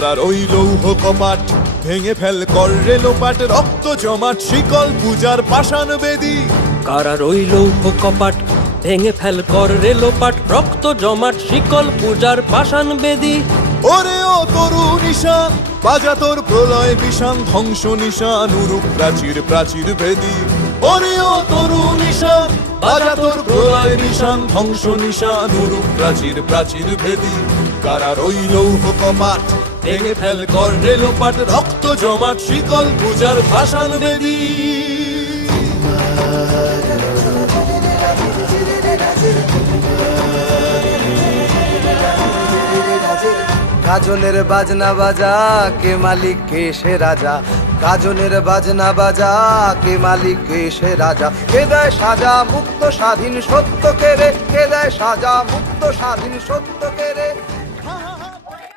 কারার ওই লৌহ কপাট ভেঙে ফেল কর রে লোপাট, রক্ত জমাট শিকল পূজার পাষাণ বেদী। কারার ওই লৌহ কপাট ভেঙে ফেল কর রে লোপাট, রক্ত জমাট শিকল পূজার পাষাণ বেদী। ওরে ও তরু নিশান বাজা তোর প্রলয় বিষান, ধ্বংস নিশান উরুক প্রাচীর প্রাচীর ভেদী। ওরে ও তরু নিশান বাজা তোর প্রলয় নিশান, ধ্বংস নিশান উরুক প্রাচীর প্রাচীর ভেদী। কারার ওই লৌহ কপাট ভেঙে ফেল কর রে লোপাট, রক্ত জমাট শিকল পূজার পাষাণ বেদী। গাজনের বাজনা বাজা, কে মালিক কে সে রাজা। গাজনের বাজনা বাজা, কে মালিক কে সে রাজা। কে দেয় সাজা মুক্ত স্বাধীন সত্য কে রে, কে দেয় সাজা মুক্ত স্বাধীন সত্য কে রে।